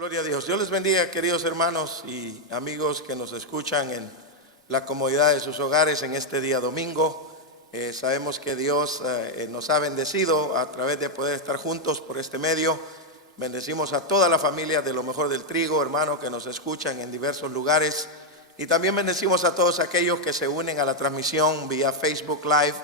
Gloria a Dios. Dios les bendiga, queridos hermanos y amigos que nos escuchan en la comodidad de sus hogares en este día domingo. Sabemos que Dios nos ha bendecido a través de poder estar juntos por este medio. Bendecimos a toda la familia de Lo Mejor del Trigo, hermanos, que nos escuchan en diversos lugares. Y también bendecimos a todos aquellos que se unen a la transmisión vía Facebook Live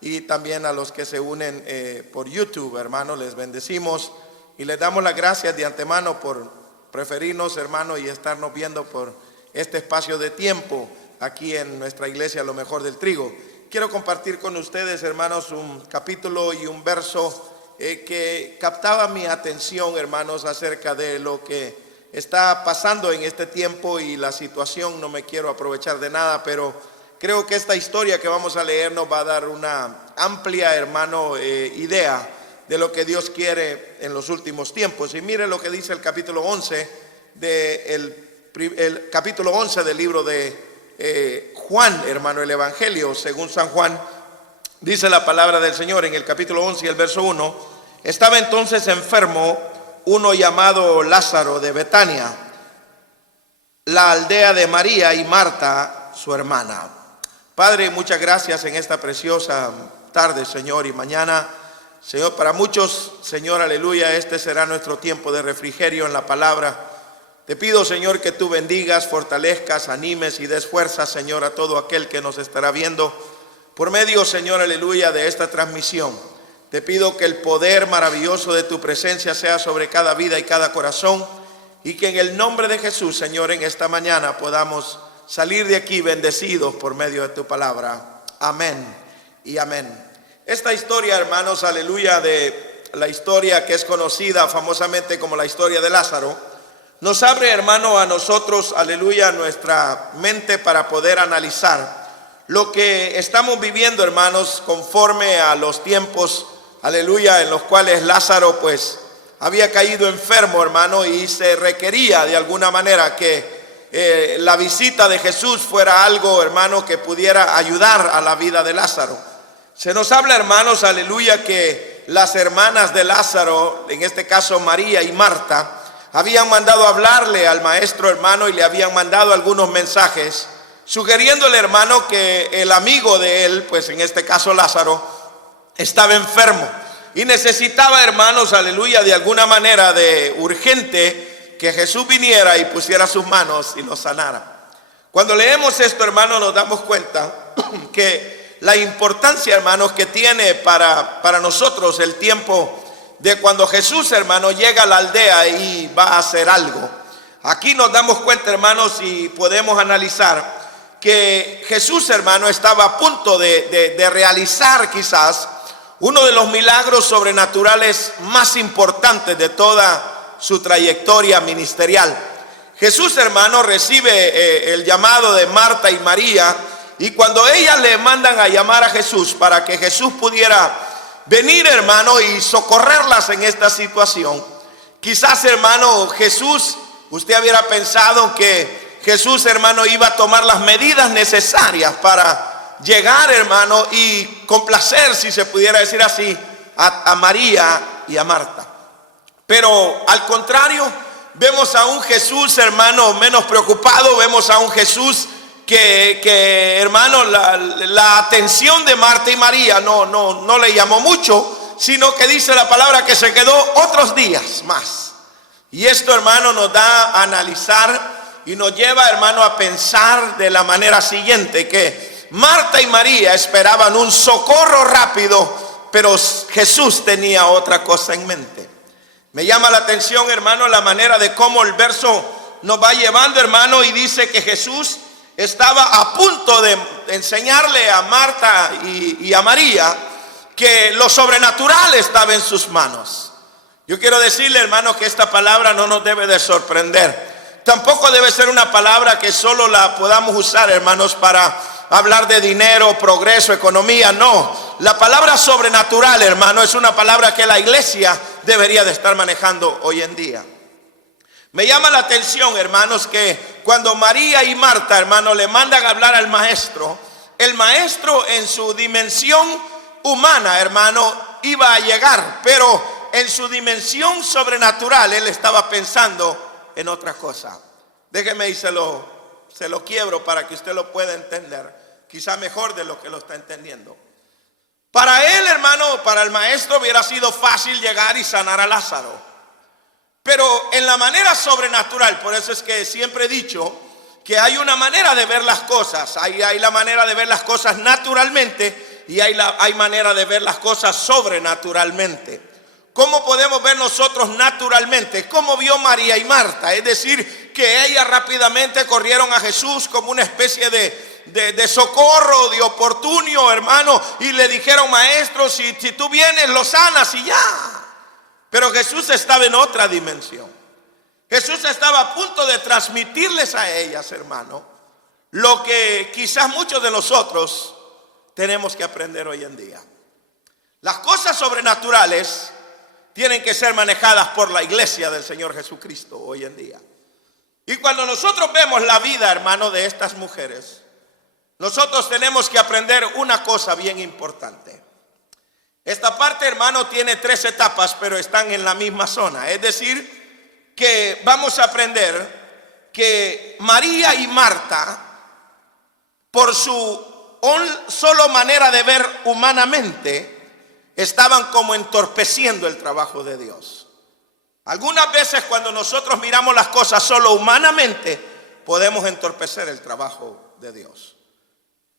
y también a los que se unen por YouTube, hermanos. Les bendecimos y les damos las gracias de antemano por preferirnos, hermanos, y estarnos viendo por este espacio de tiempo aquí en nuestra iglesia Lo Mejor del Trigo. Quiero compartir con ustedes, hermanos, un capítulo y un verso que captaba mi atención, hermanos, acerca de lo que está pasando en este tiempo y la situación. No me quiero aprovechar de nada, pero creo que esta historia que vamos a leer nos va a dar una amplia, hermano, idea de lo que Dios quiere en los últimos tiempos. Y mire lo que dice el capítulo 11 el capítulo 11 del libro de Juan, hermano, el Evangelio según San Juan. Dice la palabra del Señor en el capítulo 11 y el verso 1: estaba entonces enfermo uno llamado Lázaro de Betania, la aldea de María y Marta, su hermana. Padre, muchas gracias en esta preciosa tarde, Señor, y mañana, Señor, para muchos, Señor, aleluya, este será nuestro tiempo de refrigerio en la palabra. Te pido, Señor, que tú bendigas, fortalezcas, animes y des fuerza, Señor, a todo aquel que nos estará viendo por medio, Señor, aleluya, de esta transmisión. Te pido que el poder maravilloso de tu presencia sea sobre cada vida y cada corazón, y que en el nombre de Jesús, Señor, en esta mañana podamos salir de aquí bendecidos por medio de tu palabra. Amén y amén. Esta historia, hermanos, aleluya, de la historia que es conocida famosamente como la historia de Lázaro, nos abre, hermano, a nosotros, aleluya, nuestra mente para poder analizar lo que estamos viviendo, hermanos, conforme a los tiempos, aleluya, en los cuales Lázaro pues había caído enfermo, hermano, y se requería de alguna manera que la visita de Jesús fuera algo, hermano, que pudiera ayudar a la vida de Lázaro. Se nos habla, hermanos, aleluya, que las hermanas de Lázaro, en este caso María y Marta, habían mandado hablarle al maestro, hermano, y le habían mandado algunos mensajes, sugiriéndole, hermano, que el amigo de él, pues en este caso Lázaro, estaba enfermo y necesitaba, hermanos, aleluya, de alguna manera de urgente que Jesús viniera y pusiera sus manos y lo sanara. Cuando leemos esto, hermano, nos damos cuenta que la importancia, hermanos, que tiene para nosotros el tiempo de cuando Jesús, hermano, llega a la aldea y va a hacer algo. Aquí nos damos cuenta, hermanos, y podemos analizar que Jesús, hermano, estaba a punto de realizar quizás uno de los milagros sobrenaturales más importantes de toda su trayectoria ministerial. Jesús, hermano, recibe el llamado de Marta y María, y cuando ellas le mandan a llamar a Jesús para que Jesús pudiera venir, hermano, y socorrerlas en esta situación, quizás, hermano, Jesús, usted hubiera pensado que Jesús, hermano, iba a tomar las medidas necesarias para llegar, hermano, y complacer, si se pudiera decir así, a María y a Marta. Pero al contrario, vemos a un Jesús, hermano, menos preocupado. Vemos a un Jesús que hermano, la atención de Marta y María no le llamó mucho, sino que dice la palabra que se quedó otros días más. Y esto, hermano, nos da a analizar y nos lleva, hermano, a pensar de la manera siguiente: que Marta y María esperaban un socorro rápido, pero Jesús tenía otra cosa en mente. Me llama la atención, hermano, la manera de cómo el verso nos va llevando, hermano, y dice que Jesús estaba a punto de enseñarle a Marta y a María que lo sobrenatural estaba en sus manos. Yo quiero decirle, hermano, que esta palabra no nos debe de sorprender. Tampoco debe ser una palabra que solo la podamos usar, hermanos, para hablar de dinero, progreso, economía. No, la palabra sobrenatural, hermano, es una palabra que la iglesia debería de estar manejando hoy en día. Me llama la atención, hermanos, que cuando María y Marta, hermano, le mandan a hablar al maestro, el maestro en su dimensión humana, hermano, iba a llegar, pero en su dimensión sobrenatural él estaba pensando en otra cosa. Déjeme y se lo quiebro para que usted lo pueda entender, quizá mejor de lo que lo está entendiendo. Para él, hermano, para el maestro hubiera sido fácil llegar y sanar a Lázaro. Pero en la manera sobrenatural, por eso es que siempre he dicho que hay una manera de ver las cosas. Hay la manera de ver las cosas naturalmente y hay manera de ver las cosas sobrenaturalmente. ¿Cómo podemos ver nosotros naturalmente? ¿Cómo vio María y Marta? Es decir, que ellas rápidamente corrieron a Jesús como una especie de socorro, de oportunio, hermano, y le dijeron: maestro, si tú vienes, lo sanas y ya. Pero Jesús estaba en otra dimensión. Jesús estaba a punto de transmitirles a ellas, hermano, lo que quizás muchos de nosotros tenemos que aprender hoy en día. Las cosas sobrenaturales tienen que ser manejadas por la iglesia del Señor Jesucristo hoy en día. Y cuando nosotros vemos la vida, hermano, de estas mujeres, nosotros tenemos que aprender una cosa bien importante. Esta parte, hermano, tiene 3 etapas, pero están en la misma zona. Es decir, que vamos a aprender que María y Marta, por su solo manera de ver humanamente, estaban como entorpeciendo el trabajo de Dios. Algunas veces cuando nosotros miramos las cosas solo humanamente, podemos entorpecer el trabajo de Dios.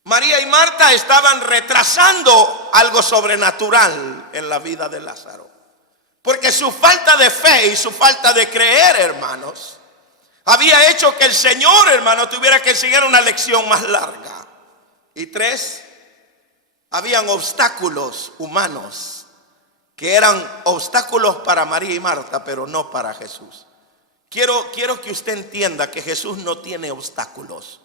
María y Marta estaban retrasando algo sobrenatural en la vida de Lázaro, porque su falta de fe y su falta de creer, hermanos, había hecho que el Señor, hermano, tuviera que enseñar una lección más larga. Y 3, habían obstáculos humanos que eran obstáculos para María y Marta, pero no para Jesús. Quiero que usted entienda que Jesús no tiene obstáculos.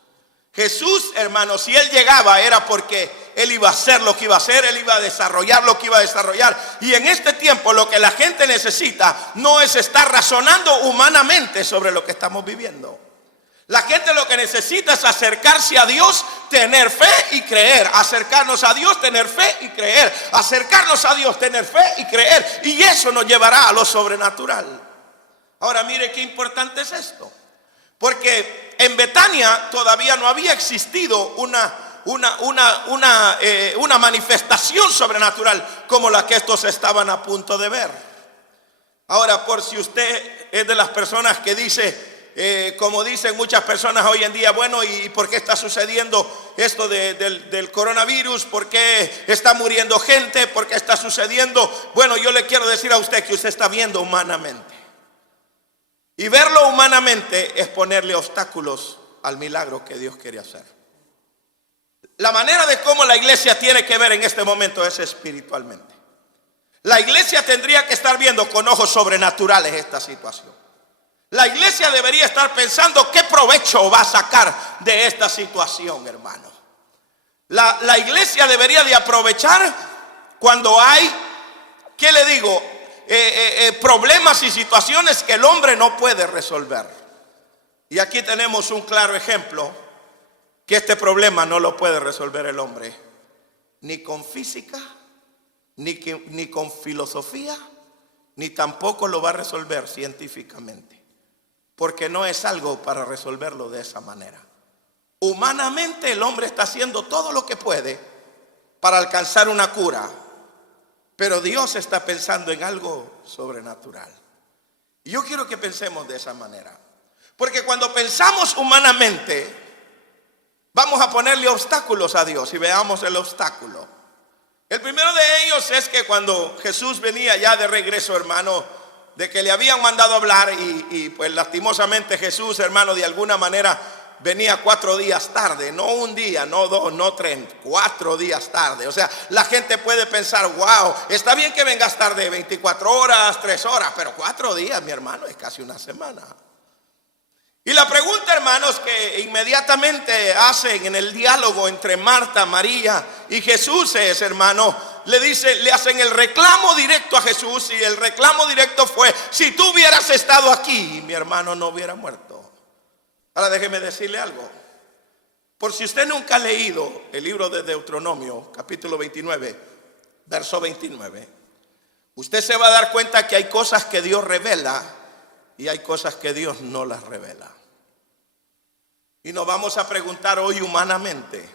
Jesús, hermano, si Él llegaba era porque Él iba a hacer lo que iba a hacer, Él iba a desarrollar lo que iba a desarrollar. Y en este tiempo lo que la gente necesita no es estar razonando humanamente sobre lo que estamos viviendo. La gente lo que necesita es acercarse a Dios, tener fe y creer. Acercarnos a Dios, tener fe y creer. Acercarnos a Dios, tener fe y creer. Y eso nos llevará a lo sobrenatural. Ahora mire qué importante es esto. Porque en Betania todavía no había existido una manifestación sobrenatural como la que estos estaban a punto de ver. Ahora, por si usted es de las personas que dice, como dicen muchas personas hoy en día, bueno, ¿y por qué está sucediendo esto del coronavirus? ¿Por qué está muriendo gente? ¿Por qué está sucediendo? Bueno, yo le quiero decir a usted que usted está viendo humanamente. Y verlo humanamente es ponerle obstáculos al milagro que Dios quiere hacer. La manera de cómo la iglesia tiene que ver en este momento es espiritualmente. La iglesia tendría que estar viendo con ojos sobrenaturales esta situación. La iglesia debería estar pensando qué provecho va a sacar de esta situación, hermano. La iglesia debería de aprovechar cuando hay, ¿qué le digo? Problemas y situaciones que el hombre no puede resolver. Y aquí tenemos un claro ejemplo que este problema no lo puede resolver el hombre, ni con física, ni con filosofía, ni tampoco lo va a resolver científicamente, porque no es algo para resolverlo de esa manera. Humanamente el hombre está haciendo todo lo que puede para alcanzar una cura, pero Dios está pensando en algo sobrenatural. Y yo quiero que pensemos de esa manera, porque cuando pensamos humanamente, vamos a ponerle obstáculos a Dios. Y veamos el obstáculo. El primero de ellos es que cuando Jesús venía ya de regreso, hermano, de que le habían mandado hablar y pues lastimosamente Jesús, hermano, de alguna manera venía 4 días tarde, no un día, no 2, no 3, 4 días tarde. O sea, la gente puede pensar, wow, está bien que vengas tarde 24 horas, 3 horas, pero 4 días, mi hermano, es casi una semana. Y la pregunta, hermanos, que inmediatamente hacen en el diálogo entre Marta, María y Jesús es, hermano, le hacen el reclamo directo a Jesús, y el reclamo directo fue: si tú hubieras estado aquí, mi hermano no hubiera muerto. Ahora déjeme decirle algo. Por si usted nunca ha leído el libro de Deuteronomio, capítulo 29, verso 29, usted se va a dar cuenta que hay cosas que Dios revela y hay cosas que Dios no las revela. Y nos vamos a preguntar hoy humanamente,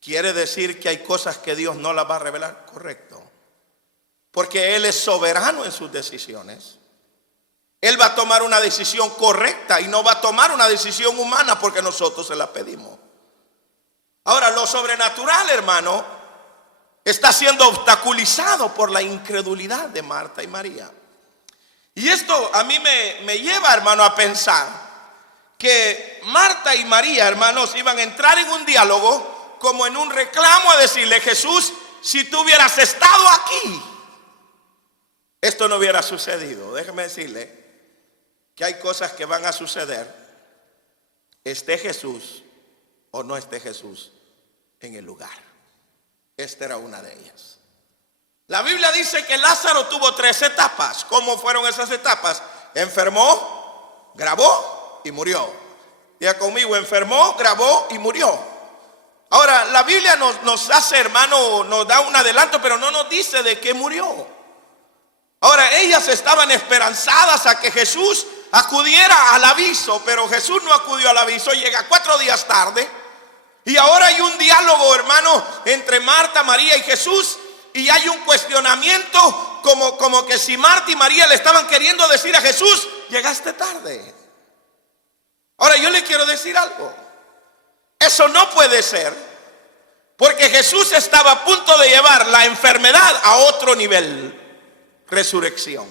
¿quiere decir que hay cosas que Dios no las va a revelar? Correcto. Porque Él es soberano en sus decisiones. Él va a tomar una decisión correcta y no va a tomar una decisión humana porque nosotros se la pedimos. Ahora, lo sobrenatural, hermano, está siendo obstaculizado por la incredulidad de Marta y María. Y esto a mí me lleva, hermano, a pensar que Marta y María, hermanos, iban a entrar en un diálogo como en un reclamo a decirle: Jesús, si tú hubieras estado aquí, esto no hubiera sucedido. Déjeme decirle que hay cosas que van a suceder, esté Jesús o no esté Jesús en el lugar. Esta era una de ellas. La Biblia dice que Lázaro tuvo 3 etapas. ¿Cómo fueron esas etapas? Enfermó, grabó y murió. Diga conmigo: enfermó, grabó y murió. Ahora, la Biblia nos hace, hermano, nos da un adelanto, pero no nos dice de qué murió. Ahora, ellas estaban esperanzadas a que Jesús acudiera al aviso, pero Jesús no acudió al aviso, llega 4 días tarde. Y ahora hay un diálogo, hermano, entre Marta, María y Jesús, y hay un cuestionamiento como que si Marta y María le estaban queriendo decir a Jesús: llegaste tarde. Ahora, yo le quiero decir algo. Eso no puede ser, porque Jesús estaba a punto de llevar la enfermedad a otro nivel. Resurrección.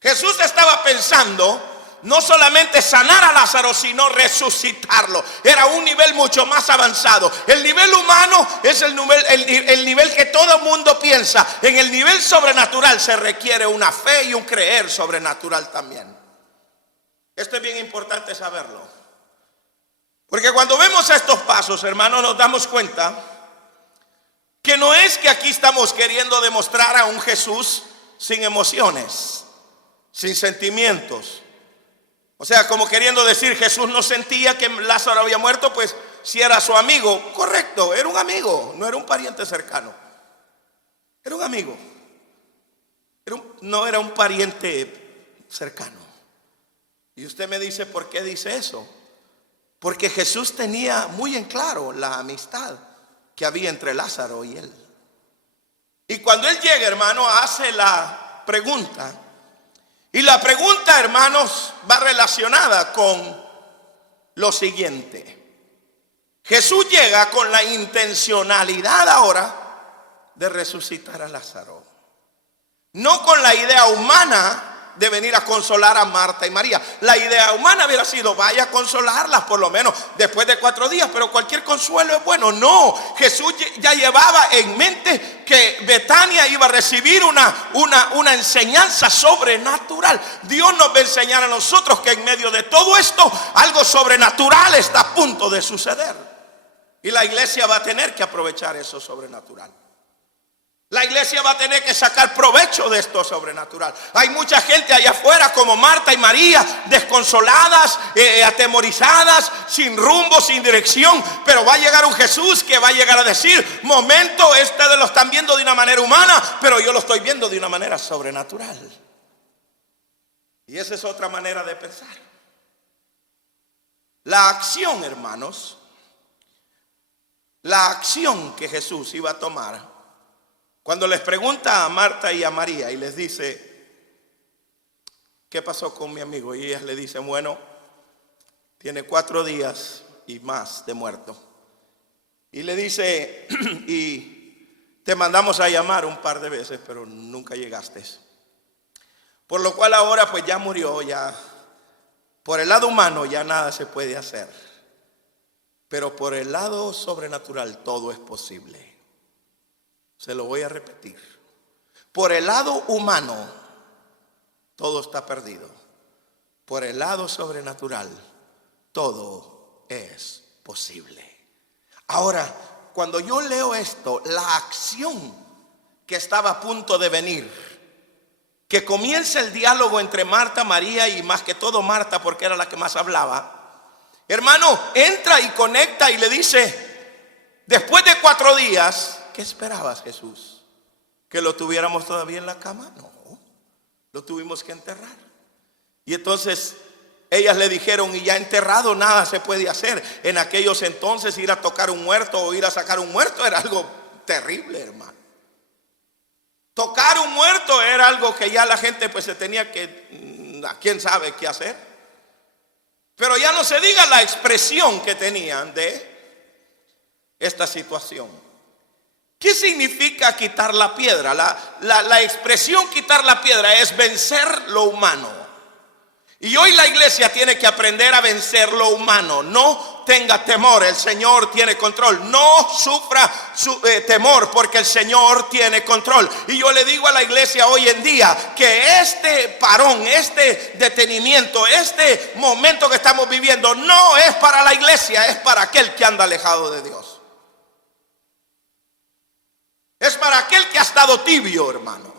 Jesús estaba pensando no solamente sanar a Lázaro, sino resucitarlo. Era un nivel mucho más avanzado. El nivel humano es el nivel que todo mundo piensa. En el nivel sobrenatural se requiere una fe y un creer sobrenatural también. Esto es bien importante saberlo, porque cuando vemos estos pasos, hermanos, nos damos cuenta que no es que aquí estamos queriendo demostrar a un Jesús sin emociones, sin sentimientos. O sea, como queriendo decir: Jesús no sentía que Lázaro había muerto, pues si era su amigo. Correcto, era un amigo, no era un pariente cercano. Era un amigo. No era un pariente cercano. Y usted me dice: ¿por qué dice eso? Porque Jesús tenía muy en claro la amistad que había entre Lázaro y él. Y cuando él llega, hermano, hace la pregunta. Y la pregunta, hermanos, va relacionada con lo siguiente. Jesús llega con la intencionalidad ahora de resucitar a Lázaro. No con la idea humana de venir a consolar a Marta y María. La idea humana hubiera sido: vaya a consolarlas por lo menos después de 4 días, pero cualquier consuelo es bueno. No, Jesús ya llevaba en mente que Betania iba a recibir una enseñanza sobrenatural. Dios nos va a enseñar a nosotros que en medio de todo esto algo sobrenatural está a punto de suceder, y la iglesia va a tener que aprovechar eso sobrenatural. La iglesia va a tener que sacar provecho de esto sobrenatural. Hay mucha gente allá afuera como Marta y María, desconsoladas, atemorizadas, sin rumbo, sin dirección. Pero va a llegar un Jesús que va a llegar a decir: momento, ustedes lo están viendo de una manera humana, pero yo lo estoy viendo de una manera sobrenatural. Y esa es otra manera de pensar. La acción, hermanos, la acción que Jesús iba a tomar, cuando les pregunta a Marta y a María y les dice: ¿qué pasó con mi amigo? Y ellas le dicen: bueno, tiene 4 días y más de muerto. Y le dice: y te mandamos a llamar un par de veces, pero nunca llegaste. Por lo cual ahora pues ya murió, ya por el lado humano ya nada se puede hacer. Pero por el lado sobrenatural todo es posible. Se lo voy a repetir. Por el lado humano todo está perdido. Por el lado sobrenatural todo es posible. Ahora, cuando yo leo esto, la acción que estaba a punto de venir, que comienza el diálogo entre Marta, María y más que todo Marta, porque era la que más hablaba, hermano, entra y conecta y le dice: después de 4 días, ¿qué esperabas, Jesús? ¿Que lo tuviéramos todavía en la cama? No, lo tuvimos que enterrar. Y entonces ellas le dijeron: y ya enterrado nada se puede hacer. En aquellos entonces ir a tocar un muerto o ir a sacar un muerto era algo terrible, hermano. Tocar un muerto era algo que ya la gente pues se tenía que, quién sabe qué hacer. Pero ya no se diga la expresión que tenían de esta situación. ¿Qué significa quitar la piedra? La expresión quitar la piedra es vencer lo humano. Y hoy la iglesia tiene que aprender a vencer lo humano. No tenga temor, el Señor tiene control. No sufra temor, porque el Señor tiene control. Y yo le digo a la iglesia hoy en día que este parón, este detenimiento, este momento que estamos viviendo no es para la iglesia, es para aquel que anda alejado de Dios. Es para aquel que ha estado tibio, hermano.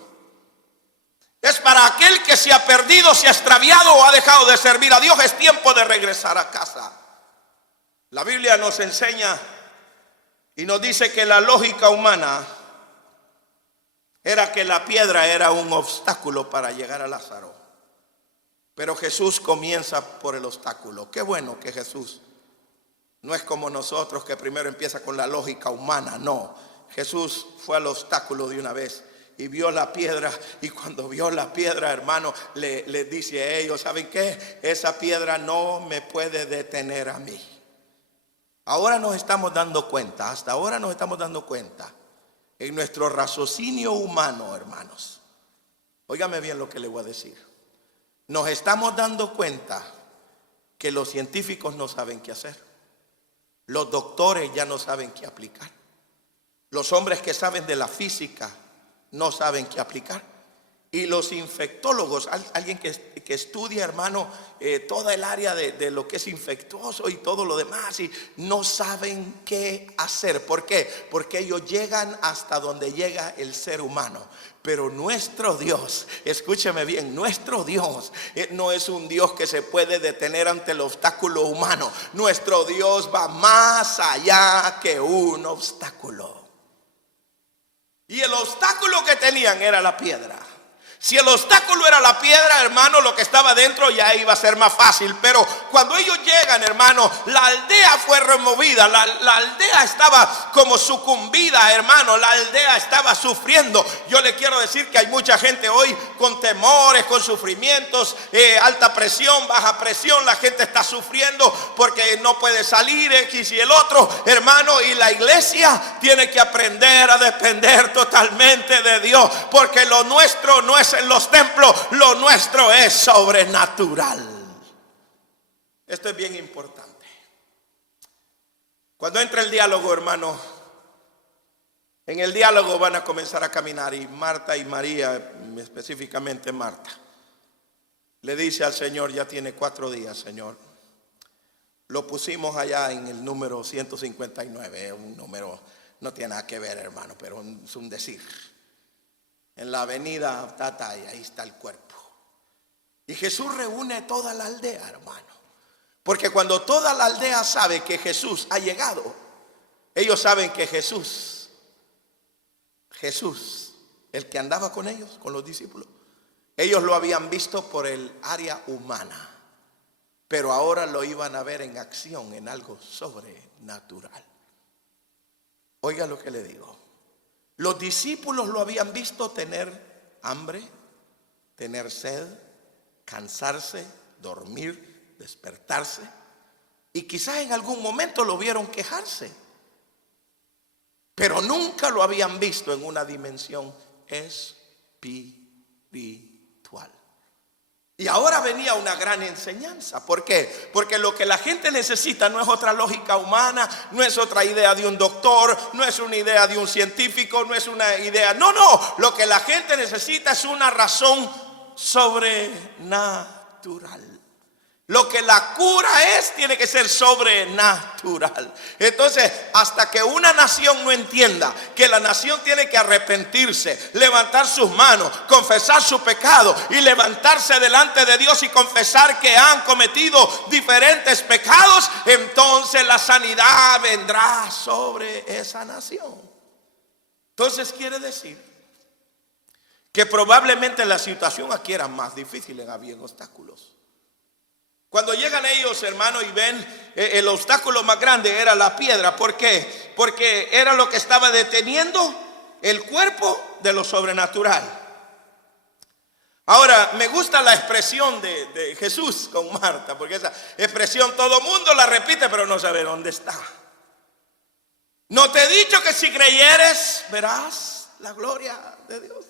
Es para aquel que se ha perdido, se ha extraviado o ha dejado de servir a Dios. Es tiempo de regresar a casa. La Biblia nos enseña y nos dice que la lógica humana era que la piedra era un obstáculo para llegar a Lázaro. Pero Jesús comienza por el obstáculo. Qué bueno que Jesús no es como nosotros, que primero empieza con la lógica humana. No, Jesús fue al obstáculo de una vez. Y vio la piedra, y cuando vio la piedra, hermano, le dice a ellos: ¿saben qué? Esa piedra no me puede detener a mí. Ahora nos estamos dando cuenta, hasta ahora nos estamos dando cuenta, en nuestro raciocinio humano, hermanos. Óigame bien lo que le voy a decir. Nos estamos dando cuenta que los científicos no saben qué hacer. Los doctores ya no saben qué aplicar. Los hombres que saben de la física no saben qué aplicar. Y los infectólogos, alguien que estudia, hermano, toda el área de lo que es infectuoso y todo lo demás, y no saben qué hacer. ¿Por qué? Porque ellos llegan hasta donde llega el ser humano. Pero nuestro Dios, escúcheme bien, nuestro Dios no es un Dios que se puede detener ante el obstáculo humano. Nuestro Dios va más allá que un obstáculo. Y el obstáculo que tenían era la piedra. Si el obstáculo era la piedra, hermano, lo que estaba dentro ya iba a ser más fácil. Pero cuando ellos llegan, hermano, la aldea fue removida. La aldea estaba como sucumbida, hermano. La aldea estaba sufriendo. Yo le quiero decir que hay mucha gente hoy con temores, con sufrimientos, alta presión, baja presión. La gente está sufriendo porque no puede salir, X y el otro, hermano. Y la iglesia tiene que aprender a depender totalmente de Dios, porque lo nuestro no es en los templos, lo nuestro es sobrenatural. Esto es bien importante. Cuando entra el diálogo, hermano, en el diálogo van a comenzar a caminar, y Marta y María, específicamente Marta, le dice al Señor: ya tiene 4 días, Señor. Lo pusimos allá en el número 159, un número, no tiene nada que ver, hermano, pero es un decir. En la avenida Tata, y ahí está el cuerpo. Y Jesús reúne toda la aldea, hermano. Porque cuando toda la aldea sabe que Jesús ha llegado, ellos saben que Jesús, el que andaba con ellos, con los discípulos, ellos lo habían visto por el área humana, pero ahora lo iban a ver en acción, en algo sobrenatural. Oiga lo que le digo. Los discípulos lo habían visto tener hambre, tener sed, cansarse, dormir, despertarse, y quizás en algún momento lo vieron quejarse, pero nunca lo habían visto en una dimensión espiritual. Y ahora venía una gran enseñanza. ¿Por qué? Porque lo que la gente necesita no es otra lógica humana, no es otra idea de un doctor, no es una idea de un científico, no es una idea. No. Lo que la gente necesita es una razón sobrenatural. Lo que la cura es, tiene que ser sobrenatural. Entonces, hasta que una nación no entienda que la nación tiene que arrepentirse, levantar sus manos, confesar su pecado y levantarse delante de Dios y confesar que han cometido diferentes pecados, entonces la sanidad vendrá sobre esa nación. Entonces quiere decir que probablemente la situación aquí era más difícil, había obstáculos. Cuando llegan ellos, hermano, y ven el obstáculo más grande era la piedra. ¿Por qué? Porque era lo que estaba deteniendo el cuerpo de lo sobrenatural. Ahora, me gusta la expresión de Jesús con Marta, porque esa expresión todo mundo la repite, pero no sabe dónde está. No te he dicho que si creyeres, verás la gloria de Dios.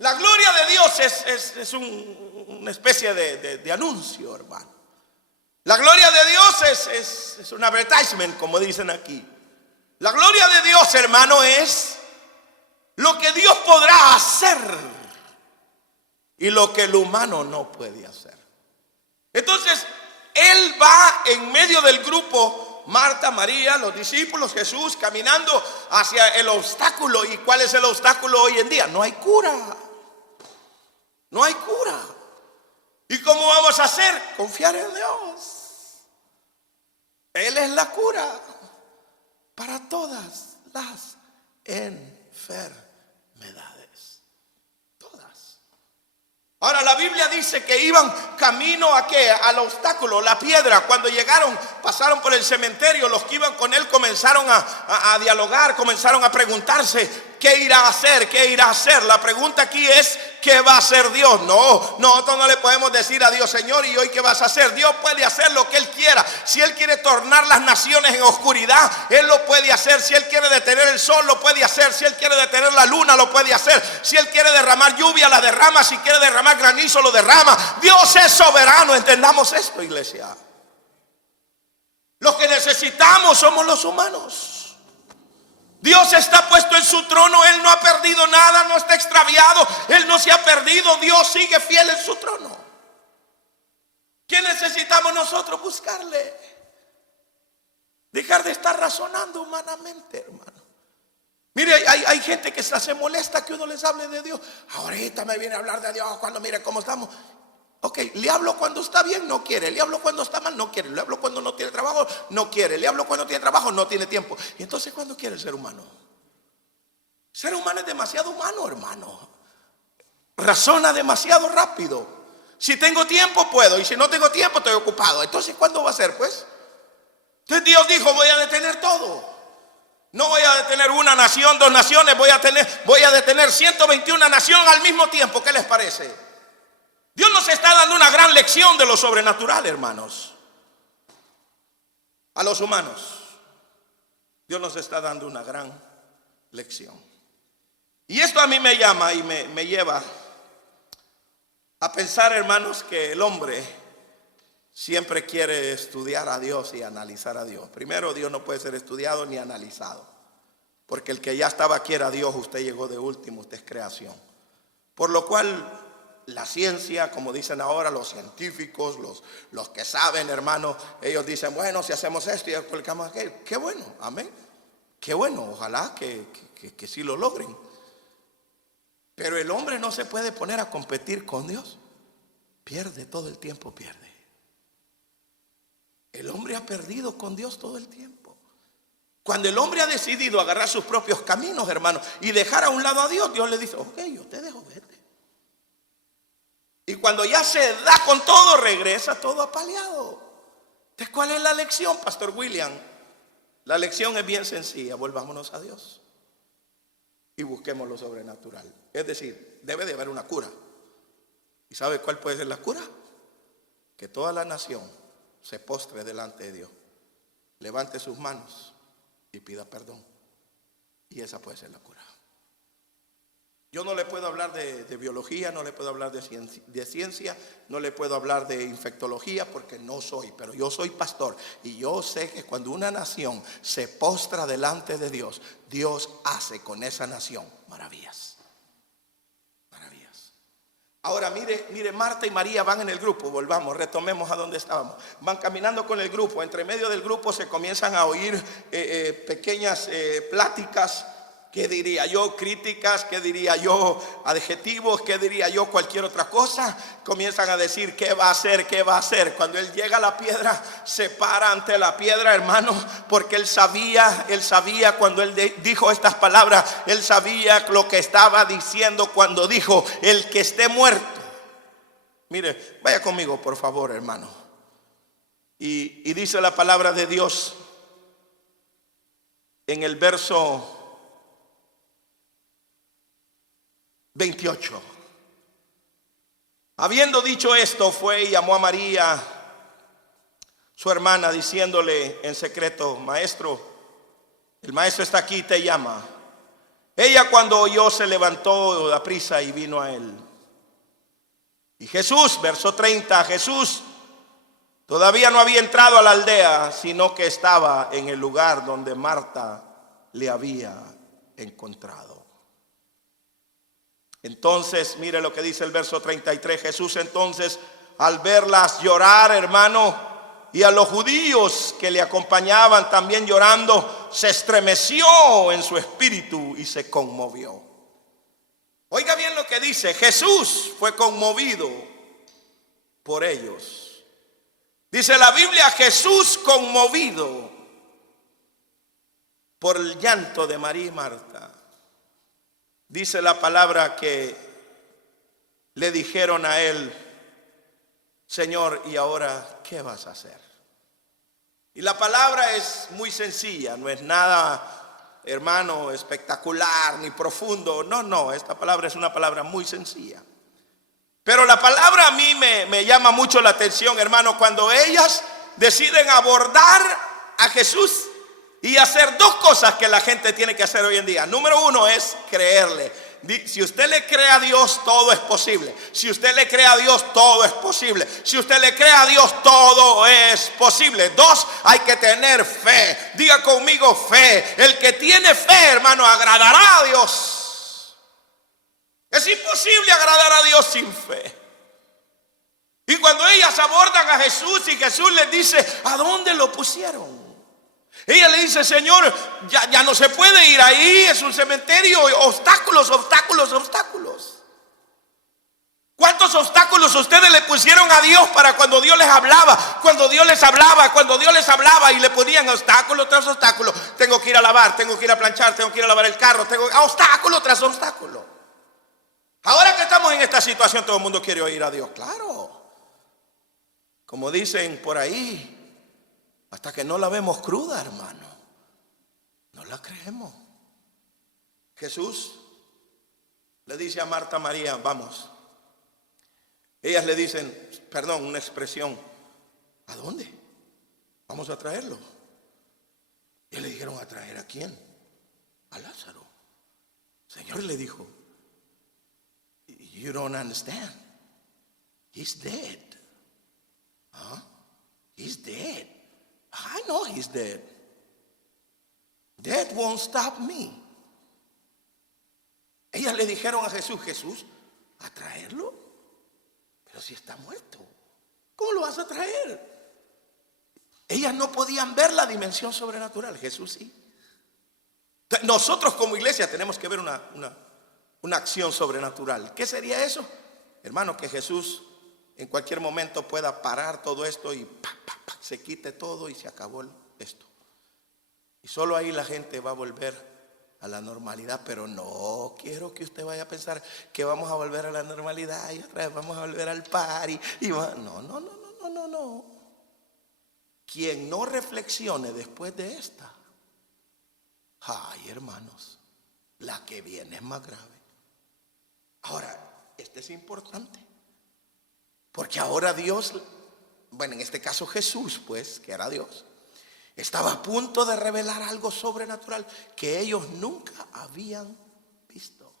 La gloria de Dios es una especie de anuncio, hermano. La gloria de Dios es un advertisement, como dicen aquí. La gloria de Dios, hermano, es lo que Dios podrá hacer y lo que el humano no puede hacer. Entonces, Él va en medio del grupo, Marta, María, los discípulos, Jesús, caminando hacia el obstáculo. ¿Y cuál es el obstáculo hoy en día? No hay cura. No hay cura. ¿Y cómo vamos a hacer? Confiar en Dios. Él es la cura para todas las enfermedades. Todas. Ahora la Biblia dice que iban camino a ¿qué? Al obstáculo, la piedra. Cuando llegaron, pasaron por el cementerio. Los que iban con él comenzaron a dialogar, comenzaron a preguntarse: ¿qué irá a hacer? ¿Qué irá a hacer? La pregunta aquí es: ¿qué va a hacer Dios? No, nosotros no le podemos decir a Dios: Señor, ¿y hoy qué vas a hacer? Dios puede hacer lo que Él quiera. Si Él quiere tornar las naciones en oscuridad, Él lo puede hacer. Si Él quiere detener el sol, lo puede hacer. Si Él quiere detener la luna, lo puede hacer. Si Él quiere derramar lluvia, la derrama. Si quiere derramar granizo, lo derrama. Dios es soberano, entendamos esto, iglesia. Lo que necesitamos somos los humanos. Dios está puesto en su trono. Él no ha perdido nada, no está extraviado. Él no se ha perdido. Dios sigue fiel en su trono. ¿Qué necesitamos nosotros? Buscarle. Dejar de estar razonando humanamente, hermano. Mire, hay gente que se molesta que uno les hable de Dios. Ahorita me viene a hablar de Dios cuando mire cómo estamos. Ok, le hablo cuando está bien, no quiere. Le hablo cuando está mal, no quiere. Le hablo cuando no tiene trabajo, no quiere. Le hablo cuando tiene trabajo, no tiene tiempo. Y entonces, ¿cuándo quiere el ser humano? El ser humano es demasiado humano, hermano. Razona demasiado rápido. Si tengo tiempo, puedo. Y si no tengo tiempo, estoy ocupado. Entonces, ¿cuándo va a ser, pues? Entonces Dios dijo: voy a detener todo. No voy a detener una nación, dos naciones. Voy a detener 121 naciones al mismo tiempo. ¿Qué les parece? Dios nos está dando una gran lección de lo sobrenatural, hermanos. A los humanos, Dios nos está dando una gran lección. Y esto a mí me llama y me lleva a pensar, hermanos, que el hombre siempre quiere estudiar a Dios y analizar a Dios. Primero, Dios no puede ser estudiado ni analizado, porque el que ya estaba aquí era Dios. Usted llegó de último, usted es creación. Por lo cual, la ciencia, como dicen ahora los científicos, los que saben, hermano, ellos dicen: bueno, si hacemos esto y aplicamos aquello, qué bueno, amén, qué bueno, ojalá que sí lo logren. Pero el hombre no se puede poner a competir con Dios. Pierde todo el tiempo, pierde. El hombre ha perdido con Dios todo el tiempo. Cuando el hombre ha decidido agarrar sus propios caminos, hermano, y dejar a un lado a Dios, Dios le dice: ok, yo te dejo, vete. Y cuando ya se da con todo, regresa todo apaleado. Entonces, ¿cuál es la lección, Pastor William? La lección es bien sencilla: volvámonos a Dios y busquemos lo sobrenatural. Es decir, debe de haber una cura. ¿Y sabe cuál puede ser la cura? Que toda la nación se postre delante de Dios, levante sus manos y pida perdón. Y esa puede ser la cura. Yo no le puedo hablar de biología, no le puedo hablar de ciencia, no le puedo hablar de infectología, porque no soy, pero yo soy pastor y yo sé que cuando una nación se postra delante de Dios, Dios hace con esa nación maravillas. Maravillas. Ahora mire, Marta y María van en el grupo. Volvamos, retomemos a donde estábamos. Van caminando con el grupo. Entre medio del grupo se comienzan a oír pequeñas pláticas. ¿Qué diría yo? Críticas. ¿Qué diría yo? Adjetivos. ¿Qué diría yo? Cualquier otra cosa. Comienzan a decir: ¿qué va a hacer? ¿Qué va a hacer? Cuando él llega a la piedra, se para ante la piedra, hermano, porque él sabía cuando él dijo estas palabras, él sabía lo que estaba diciendo cuando dijo: el que esté muerto, Mire, vaya conmigo, por favor, hermano. Y dice la palabra de Dios en el verso 28. Habiendo dicho esto, fue y llamó a María, su hermana, diciéndole en secreto: Maestro, el maestro está aquí y te llama. Ella, cuando oyó, se levantó a prisa y vino a él. Y Jesús, verso 30, Jesús todavía no había entrado a la aldea, sino que estaba en el lugar donde Marta le había encontrado. Entonces, mire lo que dice el verso 33. Jesús entonces, al verlas llorar, hermano, y a los judíos que le acompañaban también llorando, se estremeció en su espíritu y se conmovió. Oiga bien lo que dice: Jesús fue conmovido por ellos. Dice la Biblia: Jesús conmovido por el llanto de María y Marta. Dice la palabra que le dijeron a él: Señor, ¿y ahora qué vas a hacer? Y la palabra es muy sencilla, no es nada, hermano, espectacular ni profundo. No, esta palabra es una palabra muy sencilla. Pero la palabra a mí me llama mucho la atención, hermano, cuando ellas deciden abordar a Jesús y hacer dos cosas que la gente tiene que hacer hoy en día. Número uno es creerle. Si usted le cree a Dios, todo es posible. Si usted le cree a Dios, todo es posible. Si usted le cree a Dios, todo es posible. Dos, hay que tener fe. Diga conmigo: fe. El que tiene fe, hermano, agradará a Dios. Es imposible agradar a Dios sin fe. Y cuando ellas abordan a Jesús y Jesús les dice: ¿a dónde lo pusieron? Ella le dice: Señor, ya no se puede ir ahí, es un cementerio. Obstáculos. ¿Cuántos obstáculos ustedes le pusieron a Dios para cuando Dios les hablaba? Cuando Dios les hablaba y le ponían obstáculo tras obstáculo. Tengo que ir a lavar, tengo que ir a planchar, tengo que ir a lavar el carro, obstáculo tras obstáculo. Ahora que estamos en esta situación, todo el mundo quiere oír a Dios. Claro. Como dicen por ahí, hasta que no la vemos cruda, hermano, no la creemos. Jesús le dice a Marta, María: vamos. Ellas le dicen, una expresión: ¿a dónde? Vamos a traerlo. Y le dijeron: ¿a traer a quién? A Lázaro. El Señor le dijo: You don't understand. He's dead. Huh? He's dead. I know he's dead. Death won't stop me. Ellas le dijeron a Jesús: Jesús, ¿a traerlo? Pero si está muerto, ¿cómo lo vas a traer? Ellas no podían ver la dimensión sobrenatural. Jesús sí. Nosotros como iglesia tenemos que ver una acción sobrenatural. ¿Qué sería eso? Hermano, que Jesús en cualquier momento pueda parar todo esto y se quite todo y se acabó esto. Y solo ahí la gente va a volver a la normalidad. Pero no quiero que usted vaya a pensar que vamos a volver a la normalidad y otra vez vamos a volver al party. No. Quien no reflexione después de esta, ay, hermanos, la que viene es más grave. Ahora, este es importante, porque ahora Dios, en este caso Jesús, pues, que era Dios, estaba a punto de revelar algo sobrenatural que ellos nunca habían visto.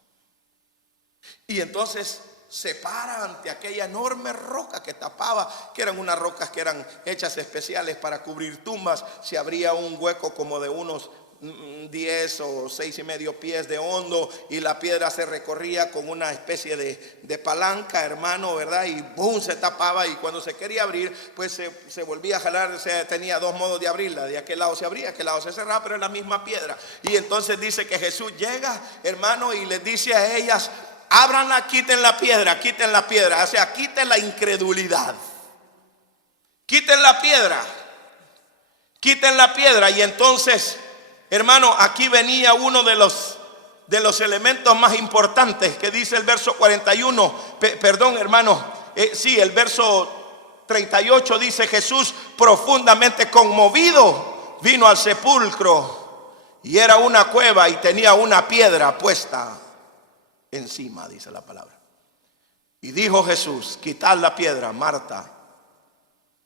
Y entonces se para ante aquella enorme roca que tapaba, que eran unas rocas que eran hechas especiales para cubrir tumbas. Se abría un hueco como de unos 10 o 6.5 pies de hondo, y la piedra se recorría con una especie de palanca, hermano, ¿verdad? Y boom, se tapaba, y cuando se quería abrir, pues se volvía a jalar. Tenía dos modos de abrirla: de aquel lado se abría, de aquel lado se cerraba, pero es la misma piedra. Y entonces dice que Jesús llega, hermano, y les dice a ellas: ábranla, quiten la piedra. O sea, quiten la incredulidad, quiten la piedra. Y entonces, hermano, aquí venía uno de los elementos más importantes, que dice el verso 41. Perdón, hermano, Sí, el verso 38 dice: Jesús, profundamente conmovido, vino al sepulcro, y era una cueva y tenía una piedra puesta encima, dice la palabra. Y dijo Jesús: quitad la piedra. Marta,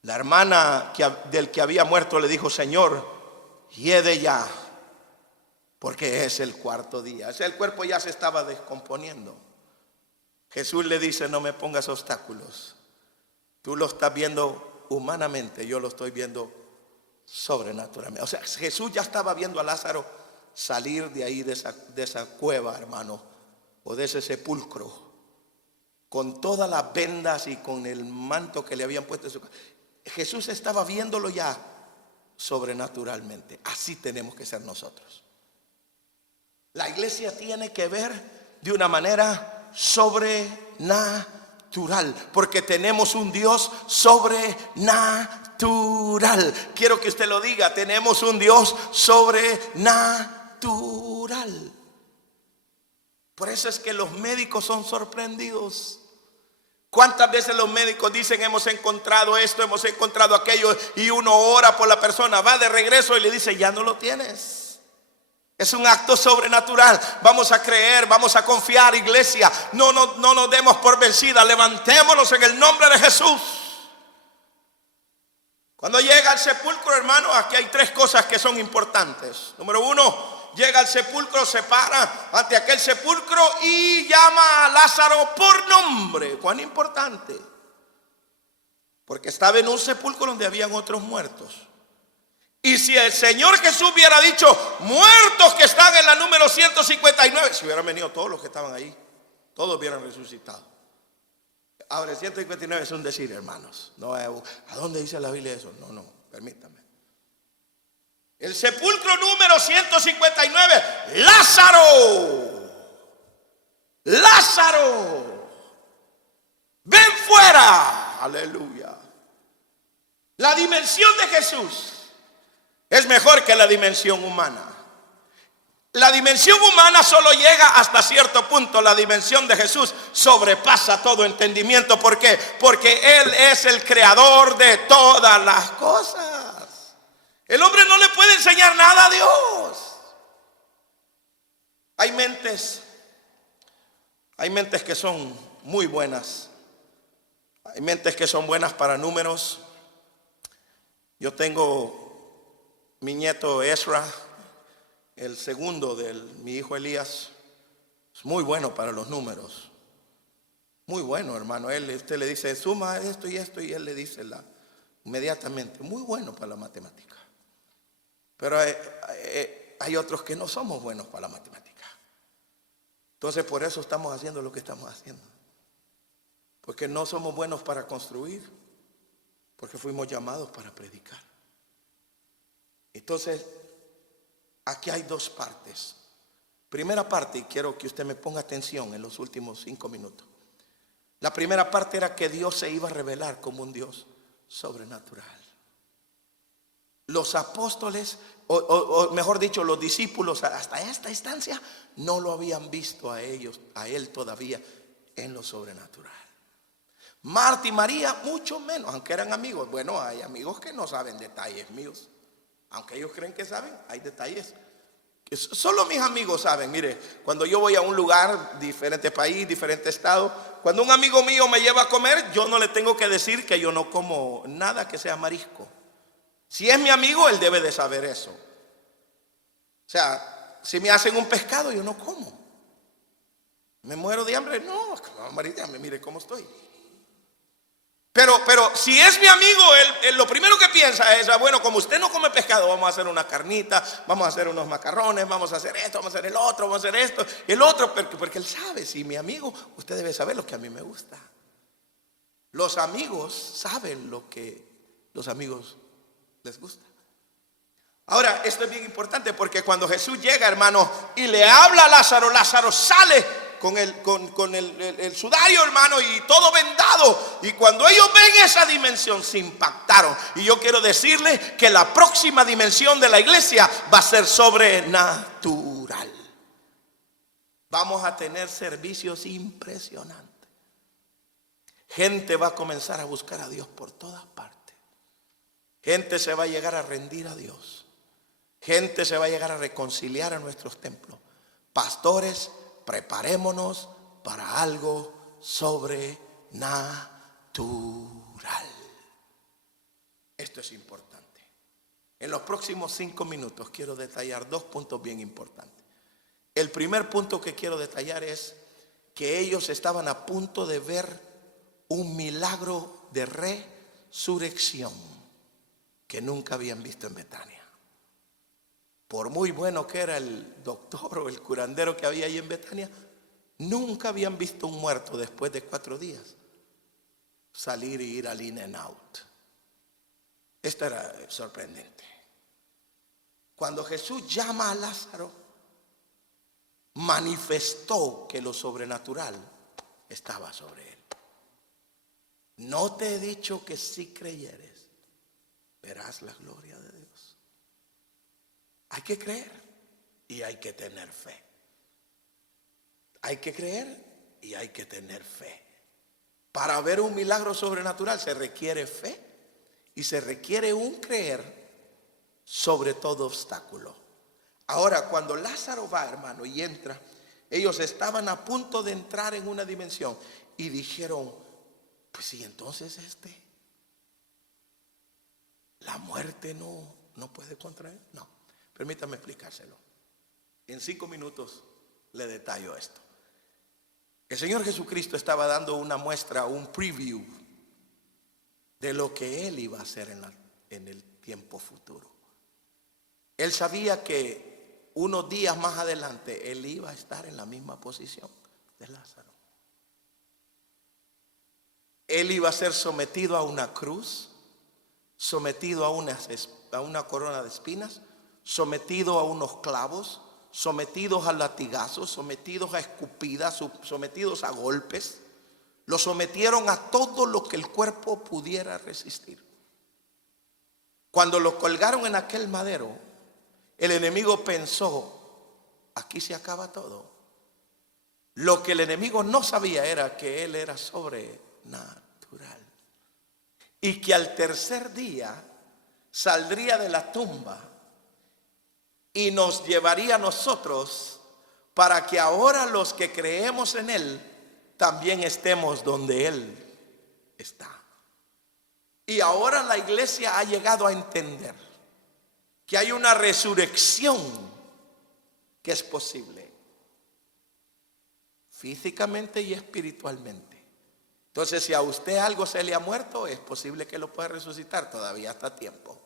la hermana del que había muerto, le dijo: Señor, hiede ya, porque es el cuarto día. O sea, el cuerpo ya se estaba descomponiendo. Jesús le dice: no me pongas obstáculos. Tú lo estás viendo humanamente, yo lo estoy viendo sobrenaturalmente. O sea, Jesús ya estaba viendo a Lázaro salir de ahí, de esa cueva, hermano, o de ese sepulcro, con todas las vendas y con el manto que le habían puesto en su cabeza. Jesús estaba viéndolo ya sobrenaturalmente. Así tenemos que ser nosotros. La iglesia tiene que ver de una manera sobrenatural, porque tenemos un Dios sobrenatural. Quiero que usted lo diga: tenemos un Dios sobrenatural. Por eso es que los médicos son sorprendidos. ¿Cuántas veces los médicos dicen: hemos encontrado esto, hemos encontrado aquello? Y uno ora por la persona, va de regreso y le dice: ya no lo tienes. Es un acto sobrenatural. Vamos a creer, vamos a confiar, iglesia. No nos demos por vencida. Levantémonos en el nombre de Jesús. Cuando llega al sepulcro, hermano, aquí hay tres cosas que son importantes. Número uno, llega al sepulcro, se para ante aquel sepulcro y llama a Lázaro por nombre. ¿Cuán importante? Porque estaba en un sepulcro donde habían otros muertos. Y si el Señor Jesús hubiera dicho: muertos que están en la número 159, si hubieran venido todos los que estaban ahí, todos hubieran resucitado. Ahora, el 159 es un decir, hermanos. No, ¿a dónde dice la Biblia eso? No, permítame. El sepulcro número 159, Lázaro, ven fuera. Aleluya. La dimensión de Jesús es mejor que la dimensión humana. La dimensión humana solo llega hasta cierto punto. La dimensión de Jesús sobrepasa todo entendimiento. ¿Por qué? Porque Él es el creador de todas las cosas. El hombre no le puede enseñar nada a Dios. Hay mentes que son muy buenas. Hay mentes que son buenas para números. Yo tengo mi nieto Ezra, el segundo de mi hijo Elías, es muy bueno para los números. Muy bueno, hermano. Usted le dice: suma esto y esto, y él le dice inmediatamente. Muy bueno para la matemática. Pero hay otros que no somos buenos para la matemática. Entonces, por eso estamos haciendo lo que estamos haciendo. Porque no somos buenos para construir, porque fuimos llamados para predicar. Entonces, aquí hay dos partes. Primera parte, y quiero que usted me ponga atención en los últimos 5 minutos. La primera parte era que Dios se iba a revelar como un Dios sobrenatural. Los apóstoles, o mejor dicho, los discípulos, hasta esta instancia no lo habían visto a él todavía en lo sobrenatural. Marta y María mucho menos, aunque eran amigos. Bueno, hay amigos que no saben detalles míos. Aunque ellos creen que saben, hay detalles que solo mis amigos saben. Mire, cuando yo voy a un lugar, diferente país, diferente estado, cuando un amigo mío me lleva a comer, yo no le tengo que decir que yo no como nada que sea marisco. Si es mi amigo, él debe de saber eso. O sea, si me hacen un pescado, yo no como. ¿Me muero de hambre? No, Marita, mire cómo estoy. Pero si es mi amigo, él lo primero que piensa es: bueno, como usted no come pescado, vamos a hacer una carnita, vamos a hacer unos macarrones, vamos a hacer esto, vamos a hacer el otro, vamos a hacer esto, el otro, porque él sabe. Si mi amigo, usted debe saber lo que a mí me gusta. Los amigos saben lo que los amigos les gusta. Ahora, esto es bien importante, porque cuando Jesús llega, hermano, y le habla a Lázaro, Lázaro sale con el sudario, hermano, y todo vendado. Y cuando ellos ven esa dimensión, se impactaron. Y yo quiero decirle que la próxima dimensión de la iglesia va a ser sobrenatural. Vamos a tener servicios impresionantes. gente va a comenzar a buscar a Dios por todas partes. Gente se va a llegar a rendir a Dios. Gente se va a llegar a reconciliar a nuestros templos. Pastores, preparémonos para algo sobrenatural. Esto es importante. En los próximos 5 minutos quiero detallar 2 puntos bien importantes. El primer punto que quiero detallar es que ellos estaban a punto de ver un milagro de resurrección que nunca habían visto en Betania. Por muy bueno que era el doctor o el curandero que había ahí en Betania, nunca habían visto un muerto después de 4 días salir y ir al in and out. Esto era sorprendente. Cuando Jesús llama a Lázaro, manifestó que lo sobrenatural estaba sobre él. No te he dicho que si creyeres, verás la gloria de Dios. Hay que creer y hay que tener fe. Hay que creer y hay que tener fe. Para ver un milagro sobrenatural se requiere fe y se requiere un creer sobre todo obstáculo. Ahora, cuando Lázaro va, hermano, y entra, ellos estaban a punto de entrar en una dimensión y dijeron, pues sí, entonces la muerte no puede contra él. No, permítame explicárselo. En 5 minutos le detallo esto. El Señor Jesucristo estaba dando una muestra, un preview de lo que Él iba a hacer en el tiempo futuro. Él sabía que unos días más adelante Él iba a estar en la misma posición de Lázaro. Él iba a ser sometido a una cruz, sometido a una corona de espinas, sometido a unos clavos, sometidos a latigazos, sometidos a escupidas, sometidos a golpes. Lo sometieron a todo lo que el cuerpo pudiera resistir. Cuando lo colgaron en aquel madero, el enemigo pensó, aquí se acaba todo. Lo que el enemigo no sabía era que él era sobrenatural y que al tercer día saldría de la tumba y nos llevaría a nosotros para que ahora los que creemos en Él también estemos donde Él está. Y ahora la iglesia ha llegado a entender que hay una resurrección que es posible físicamente y espiritualmente. Entonces, si a usted algo se le ha muerto, es posible que lo pueda resucitar, todavía está a tiempo.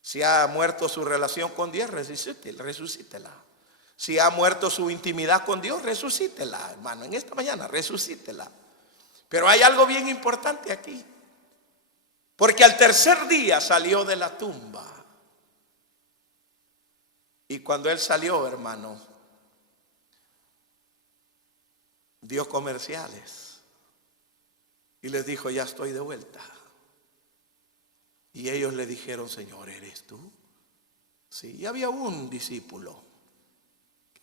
Si ha muerto su relación con Dios, resucítela. Si ha muerto su intimidad con Dios, resucítela, hermano. En esta mañana, resucítela. Pero hay algo bien importante aquí. Porque al tercer día salió de la tumba. Y cuando él salió, hermano, dio comerciales. Y les dijo, ya estoy de vuelta. Y ellos le dijeron, Señor, ¿eres tú? Sí, y había un discípulo.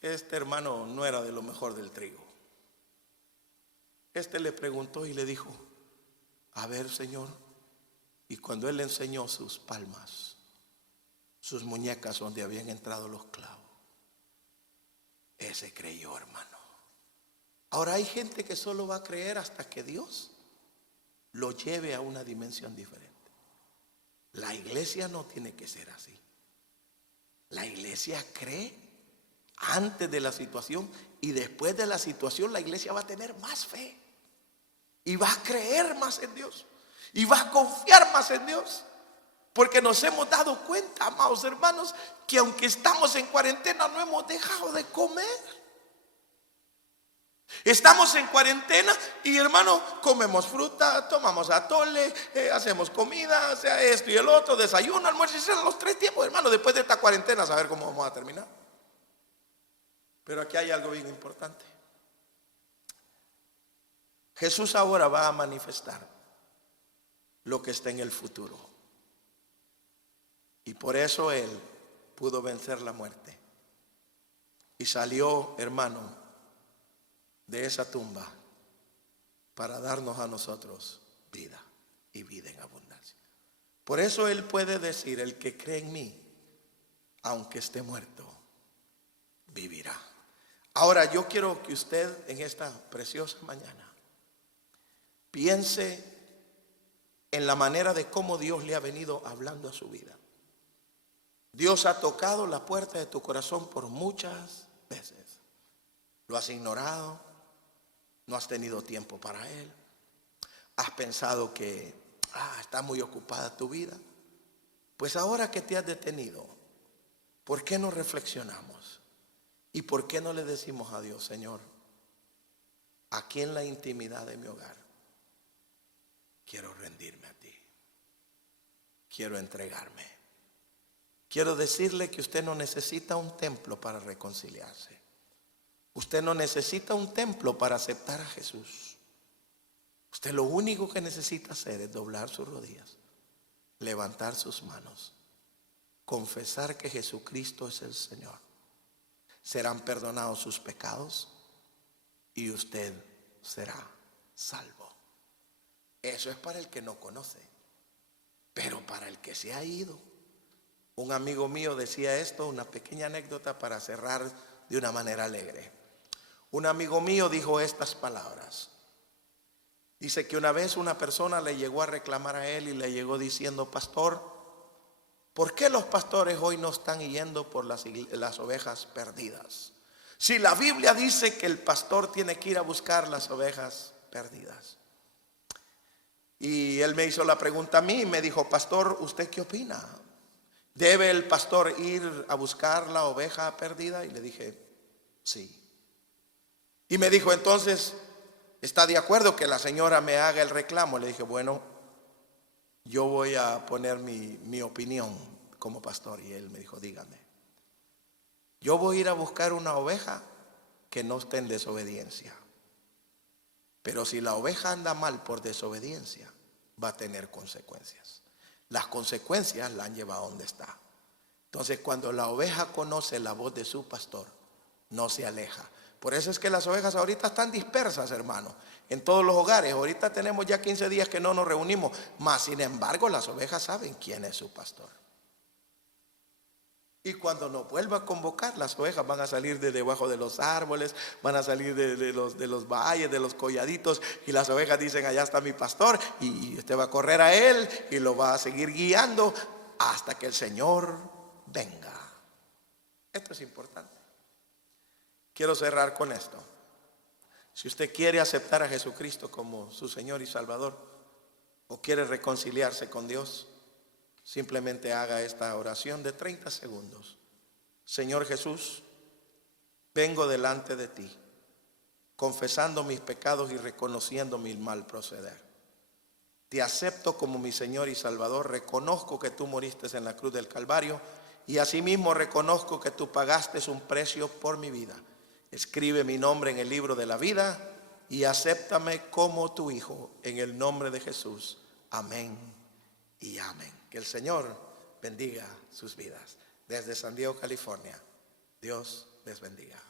Este hermano no era de lo mejor del trigo. Este le preguntó y le dijo, a ver, Señor. Y cuando él le enseñó sus palmas, sus muñecas donde habían entrado los clavos, ese creyó, hermano. Ahora hay gente que solo va a creer hasta que Dios lo lleve a una dimensión diferente. La iglesia no tiene que ser así. La iglesia cree antes de la situación y después de la situación la iglesia va a tener más fe y va a creer más en Dios y va a confiar más en Dios, porque nos hemos dado cuenta, amados hermanos, que aunque estamos en cuarentena no hemos dejado de comer. Estamos en cuarentena y, hermano, comemos fruta, tomamos atole, hacemos comida, o sea, esto y el otro, desayuno, almuerzo, y son los 3 tiempos, hermano. Después de esta cuarentena, a saber cómo vamos a terminar. Pero aquí hay algo bien importante. Jesús ahora va a manifestar lo que está en el futuro. Y por eso Él pudo vencer la muerte. Y salió, hermano, de esa tumba para darnos a nosotros vida y vida en abundancia. Por eso Él puede decir: el que cree en mí, aunque esté muerto, vivirá. Ahora yo quiero que usted en esta preciosa mañana piense en la manera de cómo Dios le ha venido hablando a su vida. Dios ha tocado la puerta de tu corazón por muchas veces. Lo has ignorado, no has tenido tiempo para Él. Has pensado que está muy ocupada tu vida. Pues ahora que te has detenido, ¿por qué no reflexionamos? ¿Y por qué no le decimos a Dios: Señor, aquí en la intimidad de mi hogar, quiero rendirme a ti, quiero entregarme? Quiero decirle que usted no necesita un templo para reconciliarse. Usted no necesita un templo para aceptar a Jesús. Usted lo único que necesita hacer es doblar sus rodillas, levantar sus manos, confesar que Jesucristo es el Señor. Serán perdonados sus pecados y usted será salvo. Eso es para el que no conoce. Pero para el que se ha ido, un amigo mío decía esto, una pequeña anécdota para cerrar de una manera alegre. Un amigo mío dijo estas palabras. Dice que una vez una persona le llegó a reclamar a él y le llegó diciendo: pastor, ¿por qué los pastores hoy no están yendo por las ovejas perdidas? Si la Biblia dice que el pastor tiene que ir a buscar las ovejas perdidas. Y él me hizo la pregunta a mí y me dijo: pastor, ¿usted qué opina? ¿Debe el pastor ir a buscar la oveja perdida? Y le dije: sí. Y me dijo: entonces, ¿está de acuerdo que la señora me haga el reclamo? Le dije: bueno, yo voy a poner mi opinión como pastor. Y él me dijo: dígame. Yo voy a ir a buscar una oveja que no esté en desobediencia. Pero si la oveja anda mal por desobediencia, va a tener consecuencias. Las consecuencias la han llevado a donde está. Entonces, cuando la oveja conoce la voz de su pastor, no se aleja. Por eso es que las ovejas ahorita están dispersas, hermano, en todos los hogares. Ahorita tenemos ya 15 días que no nos reunimos. Mas, sin embargo, las ovejas saben quién es su pastor. Y cuando nos vuelva a convocar, las ovejas van a salir de debajo de los árboles, van a salir de los valles, de los colladitos. Y las ovejas dicen: allá está mi pastor. Y usted va a correr a él y lo va a seguir guiando hasta que el Señor venga. Esto es importante. Quiero cerrar con esto. Si usted quiere aceptar a Jesucristo como su Señor y Salvador, o quiere reconciliarse con Dios, simplemente haga esta oración de 30 segundos. Señor Jesús, vengo delante de ti, confesando mis pecados y reconociendo mi mal proceder. Te acepto como mi Señor y Salvador. Reconozco que tú moriste en la cruz del Calvario y asimismo reconozco que tú pagaste un precio por mi vida. Escribe mi nombre en el libro de la vida y acéptame como tu hijo, en el nombre de Jesús. Amén y amén. Que el Señor bendiga sus vidas. Desde San Diego, California, Dios les bendiga.